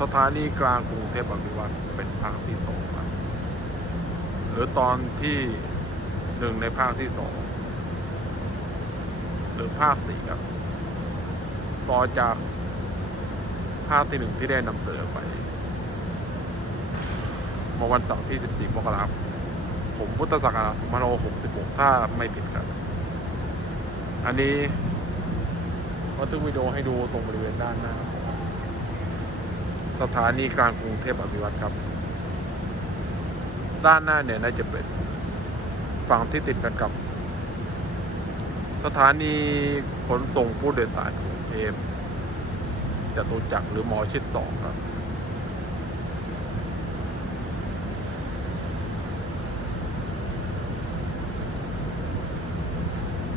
สถานีกลางกรุงเทพอภิวัตเป็นภาคที่สองครับหรือตอนที่หนึ่งในภาคที่สองหรือภาคสี่ครับ ต่อจากภาคที่หนึ่งที่ได้นำเสนอไปเมื่อวันเสาร์ที่ 14 มกราคมผมพุทธศักราช2566 ถ้าไม่ผิดครับ อันนี้วัตถุวิดีโอให้ดูตรงบริเวณด้านหน้า สถานีกลางกรุงเทพอภิวัตรครับ ด้านหน้าเนี่ยน่าจะเป็นฝั่งที่ติดกันกับ สถานีขนส่งผู้โดยสารกรุงเทพจตุจักรหรือหมอชิดสองครับ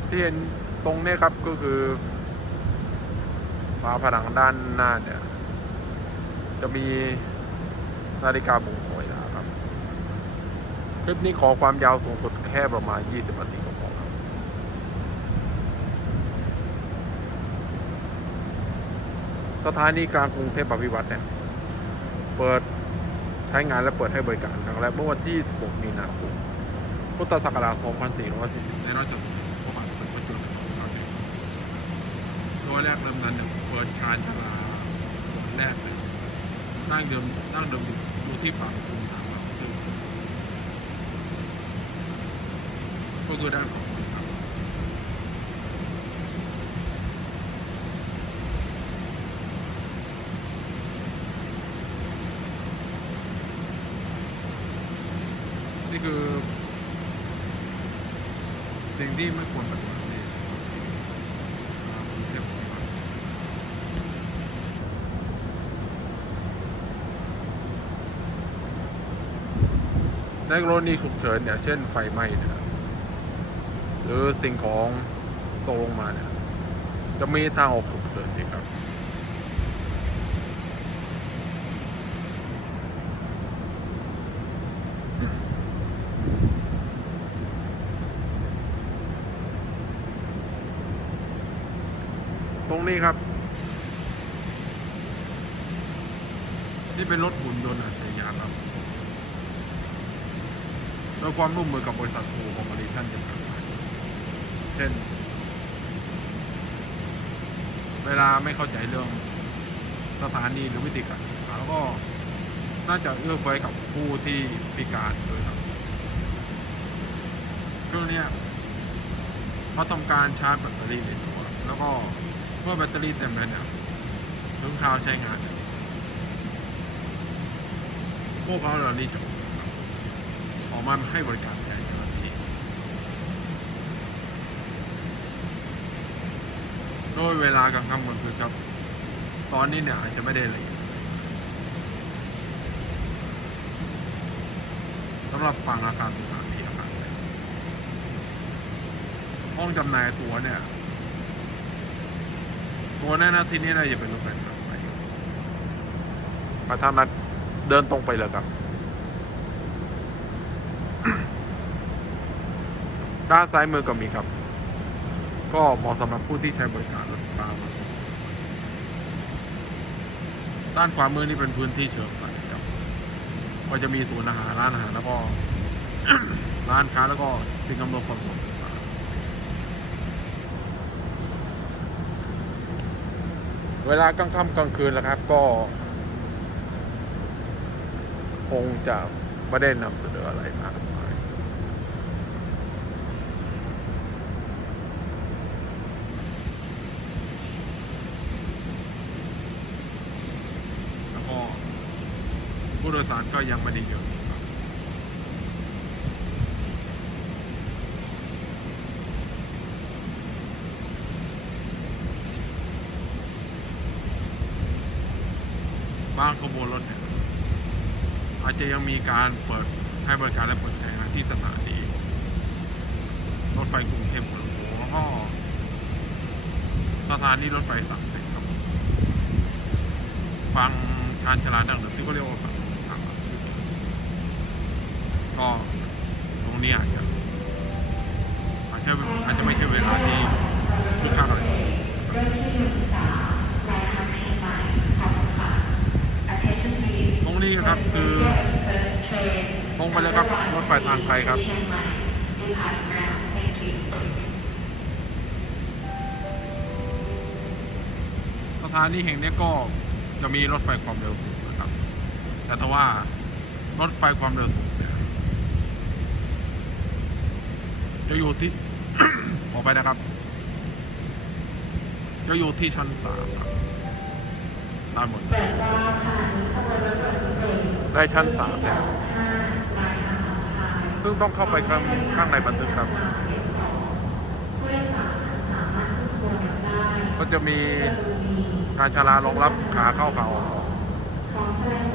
ที่เห็นตรงนี้ครับก็คือฝาผนังด้านหน้าเนี่ย จะมีนาฬิกาบ่งบอกเวลาครับ คลิปนี้ขอความยาวสูงสุดแค่ประมาณ 20นาทีก็พอครับ สถานีกลางกรุงเทพอภิวัตรเนี่ย เปิดใช้งานและเปิดให้บริการครั้งแรกเมื่อวันที่ 16 มีนาคม พุทธศักราช 2440ในราชบุรีพระบาทสมเด็จพระจุลจอมเกล้าเจ้าอยู่หัวแรกเริ่มนั้นเนี่ยเปิดชานชาลาส่วนแรกเลย นั่งเดิมนั่งเดิมอยู่อยู่ที่ฝั่งกรุงทางเราซึ่งก็คือด้านของคนขับนี่คือสิ่งที่ไม่ควรปฏิบัติในกรุงเทพมหานคร ในกรณีฉุกเฉินเนี่ย เช่นไฟไหม้นี่ยหรือสิ่งของตกลงมาเนี่ย จะมีทางออกฉุกเฉินดีครับ ตรงนี้ครับนี่เป็นรถหุ่นยนต์อัจฉริยะครับ โดยความร่วมมือกับบริษัทโทรคอมมูนิชั่นจำกัดเช่น เวลาไม่เข้าใจเรื่องสถานีหรือวิธีการศึกษาแล้วก็น่าจะเอื้อเฟื้อกับผู้ที่พิการด้วยครับเครื่องนี้เขาทำการชาร์จแบตเตอรี่ในตัวแล้วก็เมื่อแบตเตอรี่เต็มแล้วเนี่ยถึงคราวใช้งานพวกเขาเหล่านี้จะ ออกมาให้บริการแทนเจ้าหน้าที่โดยเวลากลางค่ำกลางคืนครับ ตอนนี้เนี่ยอาจจะไม่ได้เลยสำหรับฝั่งอาคารสถานีอาคารห้องจำหน่ายตั๋วเนี่ย ตัวแน่นาทีนี้น่าจะเป็นรถไฟฟ้าไปมาทางนั้นเดินตรงไปเลยครับ ด้านซ้ายมือก็มีครับ ก็เหมาะสำหรับผู้ที่ใช้บริการรถไฟฟ้าด้านขวามือนี่เป็นพื้นที่เชิงสายครับ ก็จะมีศูนย์อาหารร้านอาหารแล้วก็ร้านค้าแล้วก็สิ่งอำนวยความสะดวกต่าเวลากลางค่ำกลางคืนแล้วครับ ก็ คงจะไม่ได้นำเสนออะไรมากผู้โด ยสารก็ยังไม่ได้เยอะบางขบวนรถเนี่ยอาจจะยังมีการเปิดให้บริการและเปิดใช้งานที่สถานีรถไฟกรุงเทพหัวลำโพงแล้วก็สถานีรถไฟสักเสร็จครับ ฟังชานชลาดังเดิมที่เขาเรียกว่า ก็ตรงนี้อาจจะอาจจะอาจจะไม่ใช่เวลาที่ลูกค้าเราเลขที่หนึ่งสามปลายทางตรงนี้ครับคือตรงไปเลยครับรถไฟทางไกลครับสถานีแห่งนี้ก็จะมีรถไฟความเร็วสูงนะครับ แต่ถ้าว่ารถไฟความเร็วสูงเนี่ย จะอยู่ที่ขอกไปนะครับ จะอยู่ที่ชั้นสามครับได้านบนได้ชั้นสามเนี่ยซึ่งต้องเข้าไปข้างข้างในบันทึกครับ ก็จะมีการชะลารองรับขาเข้าเขาออก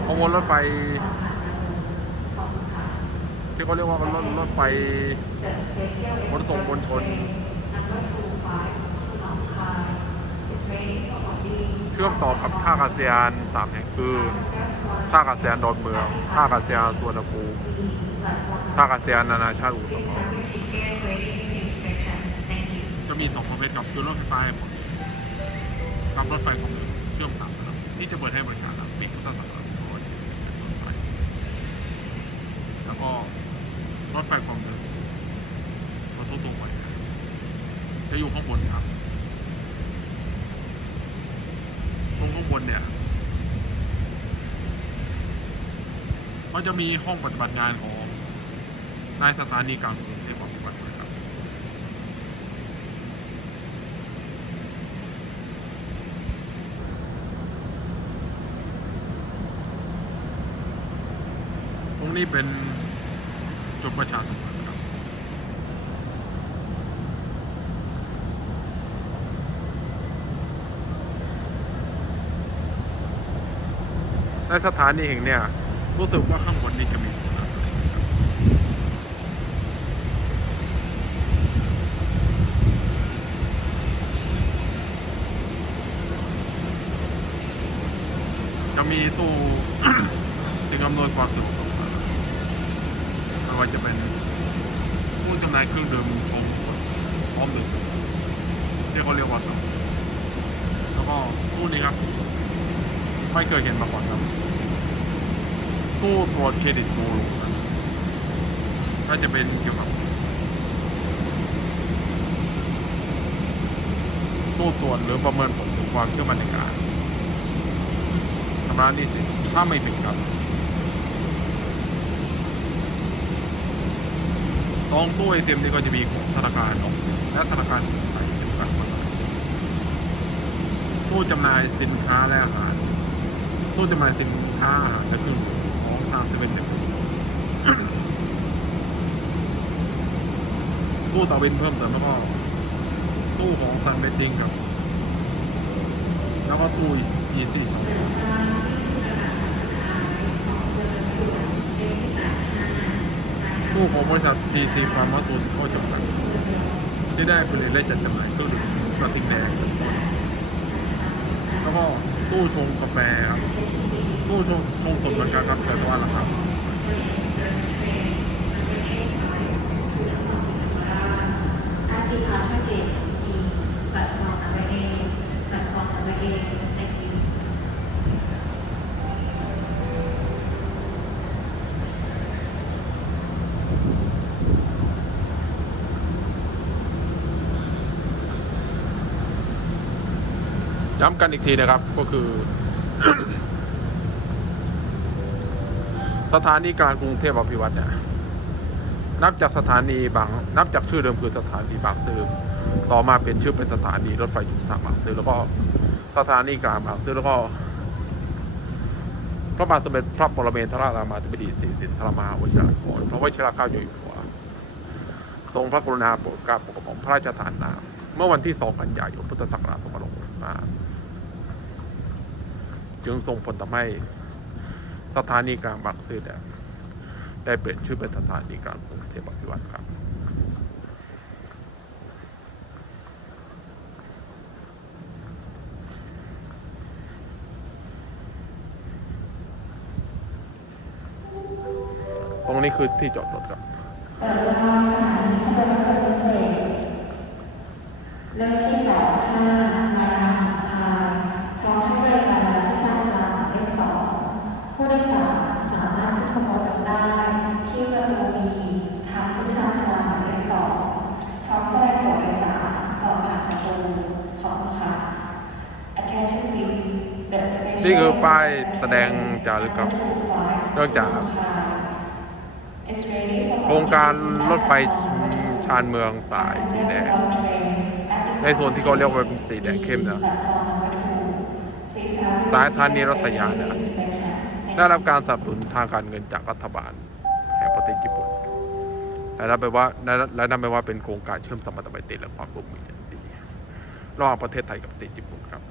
ขบวนรถไฟ ที่เขาเรียกว่ารถรถไฟขนส่งมวลชน เชื่อมต่อกับท่าอากาศยานสามแห่งคือท่าอากาศยานดอนเมืองท่าอากาศยานสุวรรณภูมิท่าอากาศยานนานาชาติอุตภาจะมีสองประเภทครับคือรถไฟฟ้ากับรถไฟความเชื่อมสามครับที่จะเปิดให้บริการครับปีพุทธศักราช2500ต้นไปแล้วก็ ถไฟความเร็วรถตู้ตู้ไปจะอยู่ข้างบนครับตรงข้างบนเนี่ยมันจะมีห้องปฏิบัติงานของนายสถานีกลางกรุงเทพมหานครนะครับ ตรงนี้เป็น จุดประชาสัมพันธ์ครับในสถานีแห่งเนี้ยรู้สึกว่าข้างบนนี้จะมีสวนน้ำครับจะมีตู้สิ่งอำนวยความสะดวกต่างๆไม่ว่าจะเป็นผู้จำห นายเครื่องดื่มของพร้อมดื่มที่เขาเรียกว่าแล้วก็ตู้นี้ครับ ไม่เคยเห็นมาก่อนครับ ตู้ตรวจเครดิตบูโรก็จะเป็นเกี่ยวกับตู้ตรวจหรือประเมินผลถึงความเชื่อมั่นในการชำระหนี้สินถ้าไม่ถึงครับ ตรงตู้ไอเทมนี่ก็จะมีของธนาคารออกและธนาคารไทยเป็นการมาตู้จำหน่ายสินค้าและอาหารตู้จำหน่ายสินค้าอาหารและเครื่องของทางเซเว่นเดตู้ต่อบินเพิ่มเติมแล้วก็ตู้ของซันเบดดิ้งครับ แล้วก็ตู้อีซี่ สองตู้ของบริษัท TC Pharmaceutical จำกัดที่ได้ผลิตและจัดจำหน่ายเครื่องดื่มกระติกแดงเป็นต้นแล้วก็ตู้ชงกาแฟครับตู้ชงชงสดเหมือนกันครับแต่ว่าราคา At departure gate B platform number A platform number A thank you ย้ำกันอีกทีนะครับก็คือ สถานีกลางกรุงเทพอภิวัตเนี่ยนับจากสถานีบาง นับจากชื่อเดิมคือสถานีบางซื่อต่อมาเป็นชื่อเป็นสถานีรถไฟจุดสามบางซื่อแล้วก็สถานีกลางบางซื่อแล้วก็พระบาทสมเด็จพระปรเมนทรรามาธิบดีศรีสินธรมหาวชิรากรพระวชิรเกล้าอยู่หัวทรงพระกรุณาโปรดเกล้าโปรดกระหม่อมพระราชทานนามเมื่อวันที่ 2 กันยายนพุทธศักราช2565 จึงทรงผลทำให้สถานีกลางบางซื่อได้เปลี่ยนชื่อเป็นสถานีกลางกรุงเทพอภิวัตรครับตรงนี้คือที่จอดรถครับ เลขที่สองห้าหมาย นี่คือป้ายแสดงจารึกครับนองจากโครงการรถไฟชานเมืองสายสีแดง ในส่วนที่เขาเรียกว่าเป็นสีแดงเข้มนะสายธานีรัตยาเนี่ยได้รับการสนับสนุนทางการเงินจากรัฐบาลแห่งประเทศญี่ปุ่นและนับไปว่าและนับไปว่าเป็นโครงการเชื่อมสัมพันธไมตรีและความร่วมมืออย่างดีระหว่างประเทศไทยกับประเทศญี่ปุ่นครับ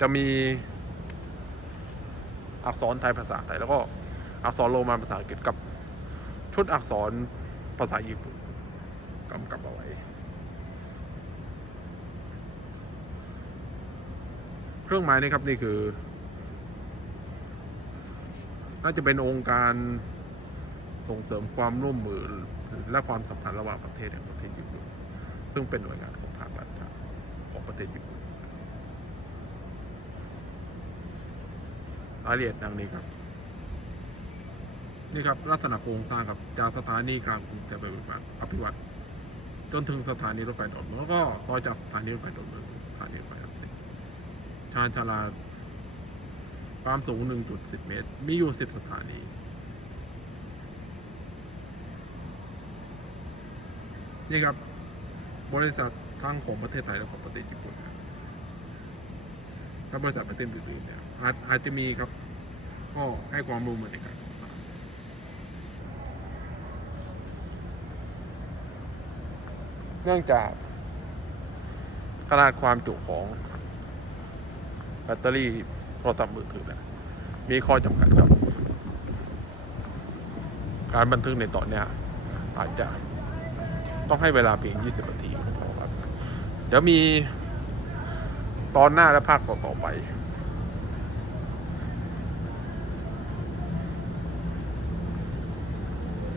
จะมีอักษรไทยภาษาไทยแล้วก็อักษรโรมันภาษาอังกฤษกับชุดอักษรภาษาญี่ปุ่นกำกับเอาไว้ เครื่องหมายนี้ครับนี่คือ น่าจะเป็นองค์การส่งเสริมความร่วมมือและความสัมพันธ์ระหว่างประเทศแห่งประเทศญี่ปุ่นซึ่งเป็นหน่วยงานของภาครัฐของประเทศญี่ปุ่น รายละเอียดดังนี้ครับ นี่ครับลักษณะโครงสร้างครับจากสถานีกลางกรุงเทพอภิวัตรจนถึงสถานีรถไฟดอนเมืองแล้วก็ต่อจากสถานีรถไฟดอนเมืองสถานีรถไฟดอนเมืองชานชาลาความสูง 1.10 เมตร มีอยู่ 10 สถานี นี่ครับ บริษัททั้งของประเทศไทยและของประเทศญี่ปุ่น ถ้าบริษัทประเทศอื่นๆเนี่ยอาจอาจจะมีครับ ก็ให้ความร่วมมือในการก่อสร้างเนื่องจาก ขนาดความจุของแบตเตอรี่โทรศัพท์มือถือเนี่ยมีข้อจำกัดครับ การบันทึกในตอนเนี้ยอาจจะต้องให้เวลาเพียง 20 นาทีครับ เดี๋ยวมี ตอนหน้าและภาคต่อๆไป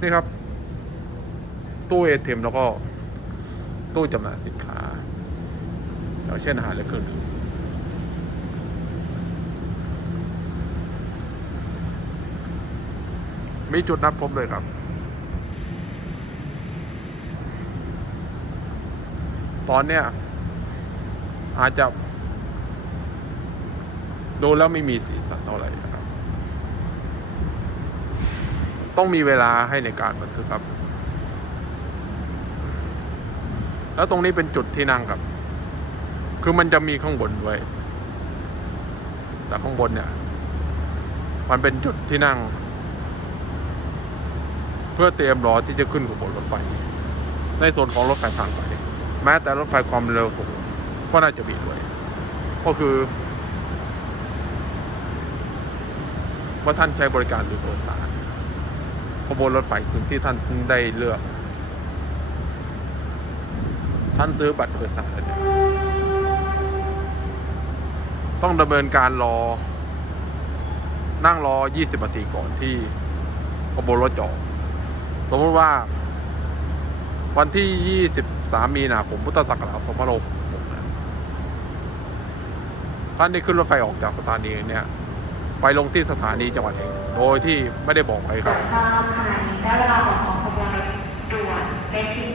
นี่ครับ ตู้เอทีมแล้วก็ ตู้จำหน่ายสินค้าอย่างเช่นอาหารและเครื่องดื่มมีจุดนัดพบเลยครับ ตอนเนี้ยอาจจะ ดูแล้วไม่มีสีสันเท่าไหร่นะครับ ต้องมีเวลาให้ในการบันทึกครับ แล้วตรงนี้เป็นจุดที่นั่งครับ คือมันจะมีข้างบนด้วย แต่ข้างบนเนี่ย มันเป็นจุดที่นั่ง เพื่อเตรียมรอที่จะขึ้นขบวนรถไฟในส่วนของรถไฟทางไกลแม้แต่รถไฟความเร็วสูงก็น่าจะมีด้วย ก็คือ ว่าท่านใช้บริการหรือโดยสารขบวนรถไฟคุณที่ท่านได้เลือก ท่านซื้อบัตรโดยสารต้องดำเนินการรอ นั่งรอ 20นาทีก่อนที่ขบวนรถจะออกสมมติว่า วันที่ 23 มีนาคมพุทธศักราช2566ท่านได้ขึ้นรถไฟออกจากสถานีเนี่ย ไปลงที่สถานีจังหวัดเองโดยที่ไม่ได้บอกใครครับทราบขณะนี้ได้เวลาของขบวนรถด่วนเลขที่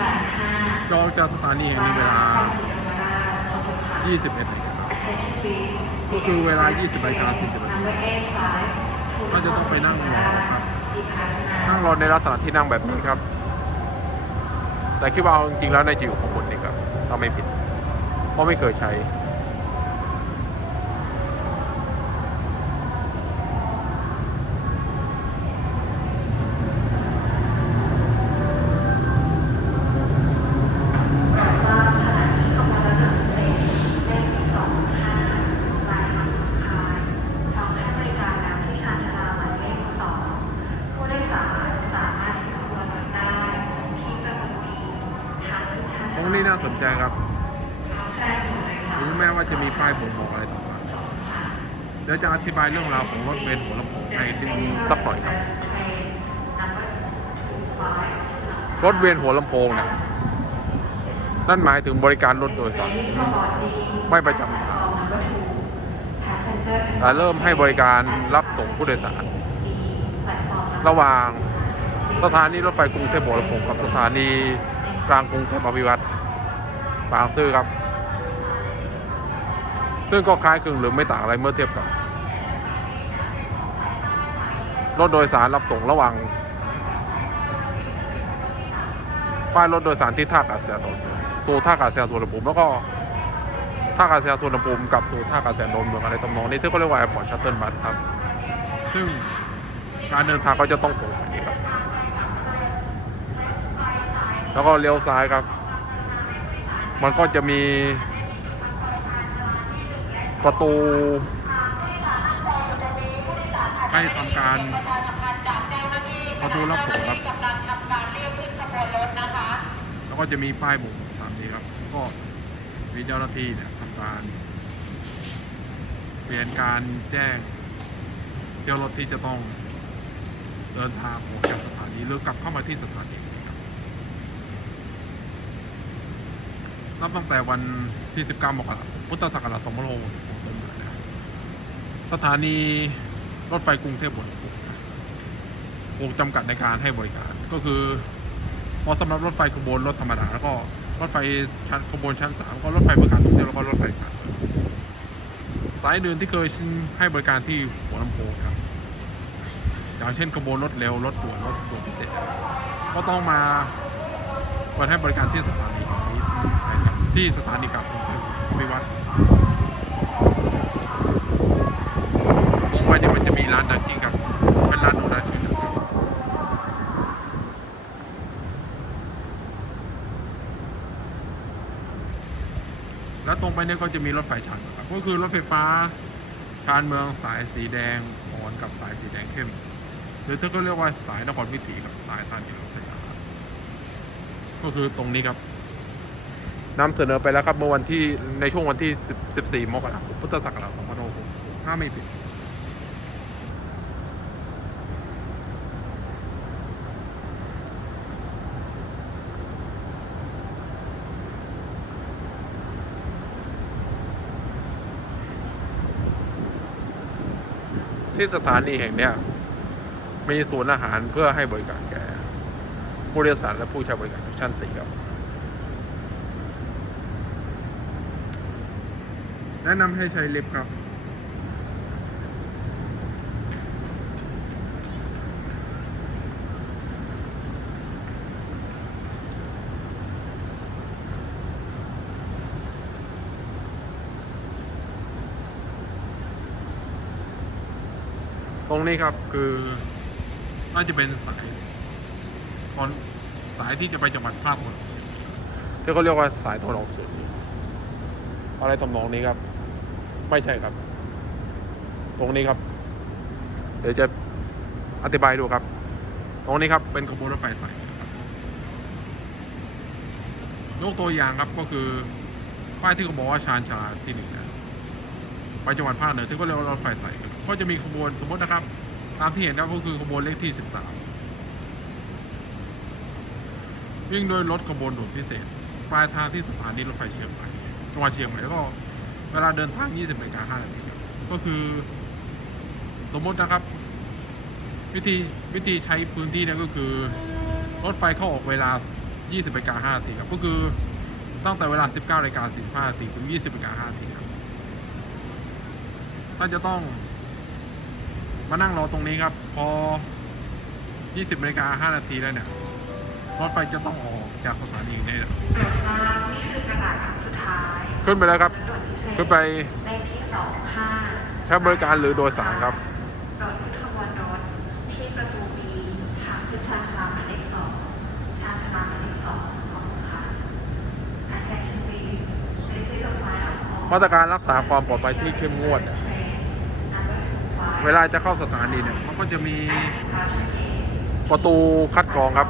85จะออกจากสถานีแห่งนี้เวลานครศรีธรรมราชขอบคุณค่ะ21นาฬิกา Attention please ก็คือเวลา 20นาฬิกา40นาที Number 85ก็จะต้องไปนั่งรอครับ Departure นั่งรอในลักษณะที่นั่งแบบนี้ครับ แต่คิดว่าเอาจริงๆแล้วน่าจะอยู่ข้างบนนี่ครับถ้าไม่ผิด เพราะไม่เคยใช้ บอกว่าขณะนี้ขบวนรถด่วนเป็นเลข25ปลายทางหนองคายพร้อมให้บริการแล้วที่ชานชาลาหมายเลข2ผู้โดยสารสามารถขึ้นขบวนรถได้ที่ประตูบีทางขึ้นชาน ต ชา รง ลา นี้น่าสนใจครับ เขาแทรกอยู่ในสาย ถึงแม้ว่าจะมีป้ายบ่งบอกอะไรต่างๆ เดี๋ยวจะอธิบายเรื่องราวของรถเมล์หัวลำโพงให้ดูสักหน่อยครับ รถเวียนหัวลำโพงเนี่ยนั่นหมายถึงบริการรถโดยสารไม่ประจำแต่เริ่มให้บริการรับส่งผู้โดยสาร ระหว่างสถานีรถไฟกรุงเทพหัวลำโพงกับสถานีกลางกรุงเทพอภิวัตรบางซื่อครับ ซึ่งก็คล้ายคลึงหรือไม่ต่างอะไรเมื่อเทียบกับ รถโดยสารรับส่งระหว่างป้ายรถโดยสารที่ท่าอากาศยานนนท์สู่ท่าอากาศยานสุวรรณภูมิแล้วก็ท่าอากาศยานสุวรรณภูมิกับสู่ท่าอากาศยานนนท์เมืองอะไรทำนองนี้ที่เขาเรียกว่า airport shuttle bus ครับ ซึ่งการเดินทางก็จะต้องตรงไปนี้ครับ แล้วก็เลี้ยวซ้ายครับ มันก็จะมี ประตู ให้ทำการประตูรับส่งครับแล้วก็จะมีป้ายบ่งตามนี้ครับ ก็มีเจ้าหน้าที่เนี่ยทำการเปลี่ยนการแจ้งเที่ยวรถที่จะต้องเดินทางออกจากสถานีหรือกลับเข้ามาที่สถานีครับนับตั้งแต่วันที่ 19 มกราคมพุทธศักราช 2566เป็นมานะครับ สถานีรถไฟกรุงเทพบนถูกจำกัดในการให้บริการก็คือพอสำหรับรถไฟขบวนรถธรรมดาแล้วก็รถไฟชั้นขบวนชั้นสามก็รถไฟบริการท่องเที่ยวแล้วก็รถไฟผ่านสายเดินที่เคยให้บริการที่หัวลำโพงครับ อย่างเช่นขบวนรถเร็วรถด่วนรถด่วนพิเศษก็ต้องมาเปิดให้บริการที่สถานีนี้ที่สถานีกลางกรุงเทพวิวัฒน์วงไว้เนี่ยมันร้านดังกิ้งครับเป็นร้านโนราชื่อดังครับแล้วตรงไปเนี่ยก็จะมีรถไฟชานครับก็คือรถไฟฟ้าชานเมืองสายสีแดงอ่อนกับสายสีแดงเข้มหรือถ้าก็เรียกว่าสายนครวิถีกับสายทางที่เราใช้าก็คือตรงนี้ครับนำเสนอไปแล้วครับเมื่อวันที่ในช่วงวันที่ 14 มกราคมพุทธศักราช2566ถ้าไม่ผิด ที่สถานีแห่งเนี้ยมีศูนย์อาหารเพื่อให้บริการแก่ผู้โดยสารและผู้ใช้บริการชั้นสี่ครับ แนะนำให้ใช้ลิฟต์ครับ นี้ครับคือน่าจะเป็นสายตอนสายที่จะไปจังหวัดภาคตะวันออกที่เขาเรียกว่าสายตะวันออกเฉียงเหนืออะไรทำนองนี้ครับ ไม่ใช่ครับ ตรงนี้ครับ เดี๋ยวจะอธิบายดูครับ ตรงนี้ครับเป็นขบวนรถไฟสายครับยกตัวอย่างครับก็คือป้ายที่เขาบอกว่าชานชาลาที่หนึ่งนะไปจังหวัดภาคเหนือที่ก็เรียกว่ารถไฟสาย ก็จะมีขบวนสมมตินะครับ ตามที่เห็นครับก็คือขบวนเลขที่ 13 วิ่งโดยรถขบวนด่วนพิเศษ ปลายทางที่สถานีรถไฟเชียงใหม่จังหวัดเชียงใหม่แล้วก็เวลาเดินทาง 20นาฬิกา5นาทีครับก็คือ สมมตินะครับ วิธีวิธีใช้พื้นที่เนี่ยก็คือ รถไฟเข้าออกเวลา 20นาฬิกา5นาทีครับก็คือตั้งแต่เวลา 19นาฬิกา45นาทีถึง 20นาฬิกา5นาทีครับถ้าจะต้อง มานั่งรอตรงนี้ครับ พอ 20นาฬิกา5นาทีแล้วเนี่ย รถไฟจะต้องออกจากสถานีนี้แล้วโปรดทราบนี่คือกระดาษคำสุดท้ายขึ้นไปแล้วครับด่วนพิเศษขึ้นไปเลขที่สองห้าใช้บริการหรือโดยสารครับรถขบวนรถที่ประตูบีทางขึ้นชานชาลาหมายเลขสองชานชาลาหมายเลขสองขอบคุณค่ะ Attention please This is a flight of all มาตรการรักษาความปลอดภัยที่เข้มงวดเนี่ย เวลาจะเข้าสถานีเนี่ยมันก็จะมีประตูคัดกรองครับ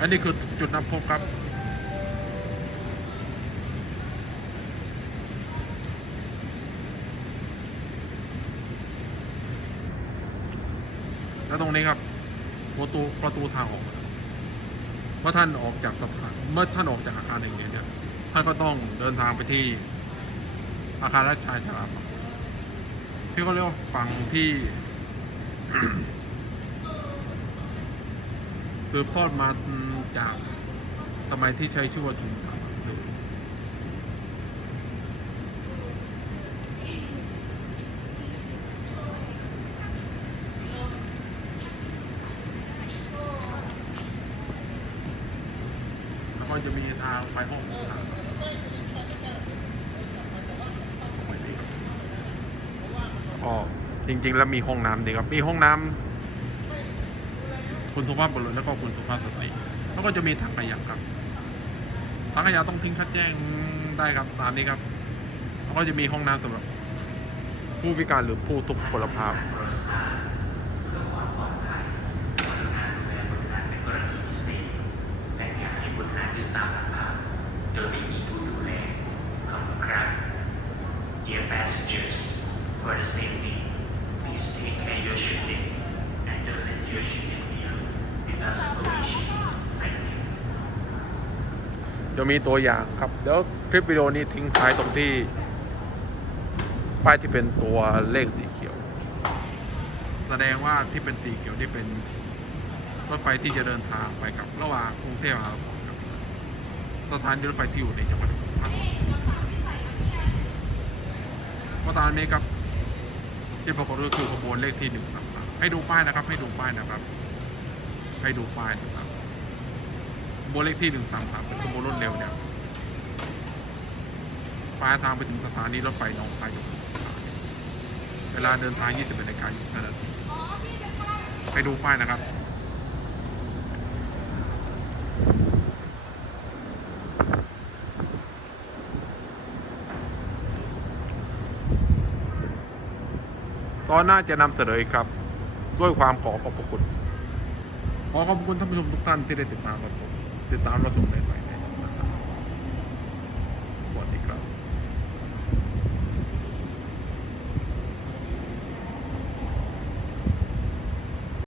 อันนี้คือจุดนับพบครับ แล้วตรงนี้ครับ ประตูประตูทางออกเมื่อท่านออกจากสถานเมื่อท่านออกจากอาคารแห่งนี้เนี่ยท่านก็ต้องเดินทางไปที่ อาคารราชชายฉลาดพี่เขาเรียกว่าฝั่งที่สืบทอดมาจากสมัยที่ใช้ชื่อว่าชุมทาแล้วก็จะมีทางไปห้อง จริง ๆ แล้วมีห้องน้ำดีครับ มีห้องน้ำคุณสุภาพบุรุษแล้วก็คุณสุภาพสตรีแล้วก็จะมีถังขยะครับถังขยะต้องทิ้งชัดแจ้งได้ครับตามนี้ครับแล้วก็จะมีห้องน้ำสำหรับผู้พิการหรือผู้ทุกพลภาพ และอยากให้บริการเดินตามลำพังโดยไม่มีผู้ดูแลขอบคุณครับ Dear passengers for the safety please take care your shooting and don't let your shooting be without supervision thank you จะ มีตัวอย่างครับ เดี๋ยวคลิปวิดีโอนี้ทิ้งท้ายตรงที่ ป้ายที่เป็นตัวเลขสีเขียว แสดงว่าที่เป็นสีเขียวที่เป็นรถไฟที่จะเดินทางไปกับระหว่างกรุงเทพมหานครกับสถานีรถไฟที่อยู่ในจังหวัดภาคก็ตามนี้ครับ ที่ปรากฏก็คือขบวนเลขที่หนึ่งสามสามให้ดูป้ายนะครับ ให้ดูป้ายนะครับ ให้ดูป้ายนะครับ ขบเลขที่หนึ่งสามสามเป็นขบวนรถเร็วเนี่ยปลายทางไปถึงสถานีรถไฟหนองคายเวลาเดินทาง 21นาฬิกาอยู่นาทีไปดูป้ายนะครับตอนหน้าจะนำเสนอครับ ด้วยความขอขอบพระคุณ ขอขอบคุณท่านผู้ชมทุกท่านที่ได้ติดตามรับชม ติดต